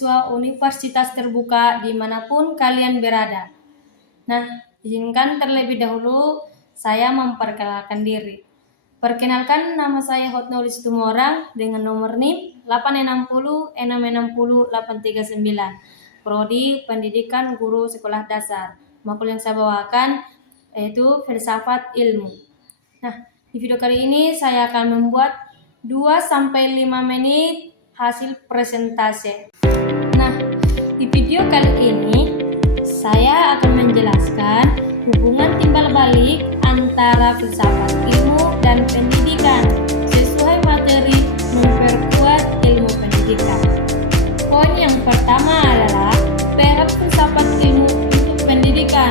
mahasiswa universitas terbuka dimanapun kalian berada. Nah, izinkan terlebih dahulu saya memperkenalkan diri. Perkenalkan, nama saya Hotnolis Tumorang dengan nomor NIM 860-660-839. Prodi Pendidikan Guru Sekolah Dasar. Makul yang saya bawakan yaitu filsafat ilmu. Nah, di video kali ini saya akan membuat 2-5 menit hasil presentasi. Nah, di video kali ini saya akan menjelaskan hubungan timbal balik antara filsafat ilmu dan pendidikan sesuai materi memperkuat ilmu pendidikan. Poin yang pertama adalah peran filsafat ilmu untuk pendidikan.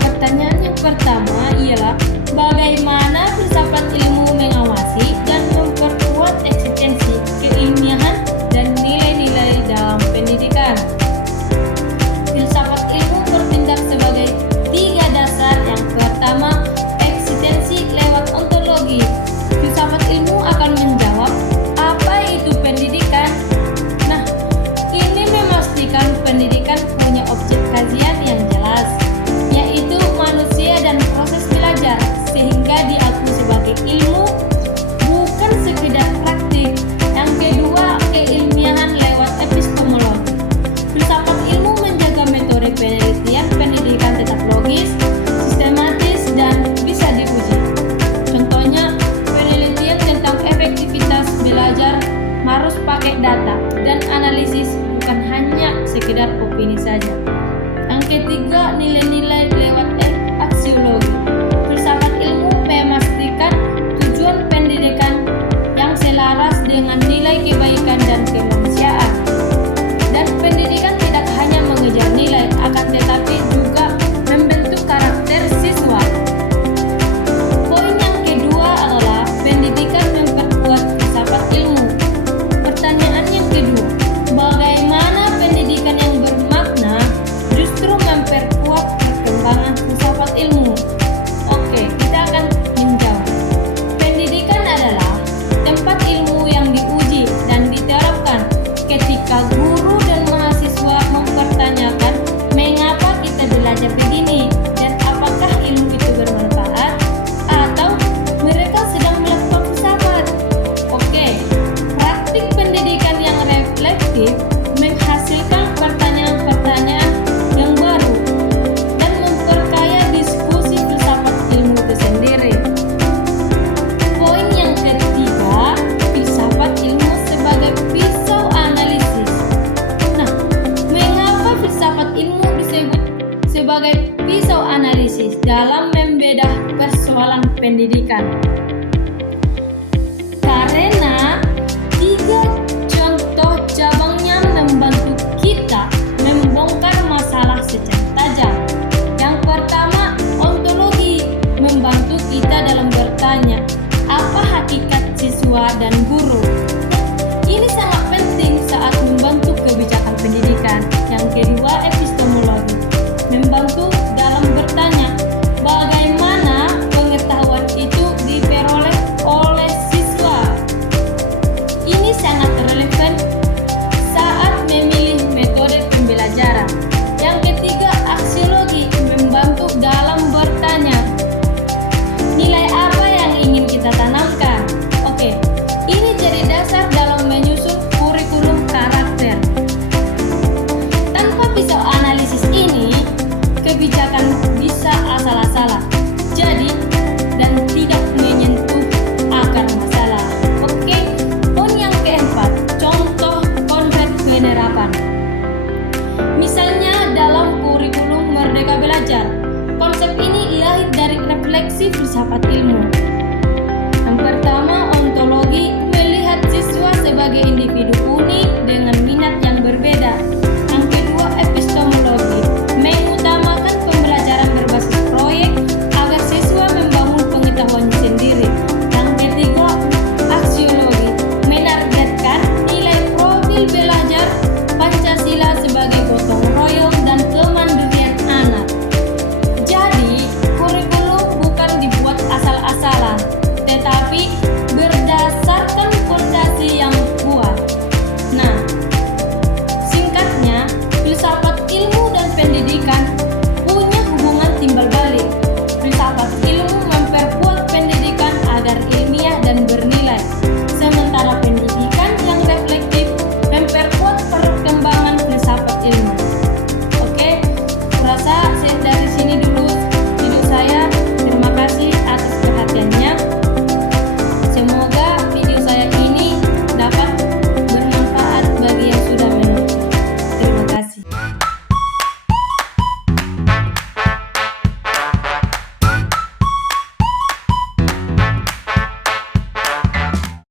Pertanyaan yang pertama ialah bagaimana filsafat ilmu mengawasi dan memperkuat eksistensi keilmiahan dan nilai-nilai dalam pendidikan. Filsafat ilmu bertindak sebagai 3 dasar. Yang pertama, eksistensi lewat ontologi. Filsafat ilmu akan menjawab apa itu pendidikan. Nah, ini memastikan pendidikan punya objek kajian yang jelas, yaitu manusia dan proses belajar, sehingga diakui sebagai ilmu, bukan sekedar praktik. Yang kedua, keilmiahan lewat epistemologi. Filsafat ilmu menjaga metode penelitian pendidikan tetap logis, sistematis, dan bisa diuji. Contohnya, penelitian tentang efektivitas belajar harus pakai data dan analisis, bukan hanya sekedar opini saja. Yang ketiga, nilai-nilai lewat aksiologi. Filsafat ilmu memastikan tujuan pendidikan yang selaras dengan nilai kebaikan dan kemanusiaan. Dan pendidikan tidak hanya mengejar nilai, akan tetapi juga membentuk karakter siswa. Poin yang kedua adalah pendidikan memperkuat filsafat ilmu. Pertanyaan yang kedua, bagaimana pendidikan yang bermakna justru memperkuat perkembangan filsafat ilmu? Oke, kita akan menjawab. Pendidikan adalah tempat ilmu yang diuji dan diterapkan. Ketika guru dan mahasiswa mempertanyakan mengapa kita belajar begini dan apakah ilmu itu bermanfaat, atau mereka sedang melakukan filsafat. Oke, praktik pendidikan yang reflektif menghasilkan pertanyaan-pertanyaan yang baru dan memperkaya diskusi filsafat ilmu itu sendiri. Poin yang ketiga, filsafat ilmu sebagai pisau analisis. Nah, mengapa filsafat ilmu disebut sebagai pisau analisis dalam membedah persoalan pendidikan? Karena 3 contoh cabangnya membantu kita membongkar masalah secara tajam. Yang pertama, ontologi, membantu kita dalam bertanya, apa hakikat siswa dan guru? Ini sangat penting saat membantu kebijakan pendidikan. Yang kedua, epistemologi, membantu dalam bertanya, bagaimana pengetahuan itu diperoleh oleh siswa? Ini sangat relevan saat memilih metode pembelajaran. Yang ketiga, aksiologi, membantu dalam bertanya, nilai apa yang ingin kita tanamkan? Oke, ini jadi dasar dalam menyusun kurikulum karakter. Tanpa pisau analisis ini, kebijakan bisa asal-asalan, jadi dan tidak menyentuh akar masalah. Oke, poin yang keempat, contoh konsep penerapan. Misalnya dalam kurikulum Merdeka Belajar, konsep ini lahir dari refleksi filsafat ilmu.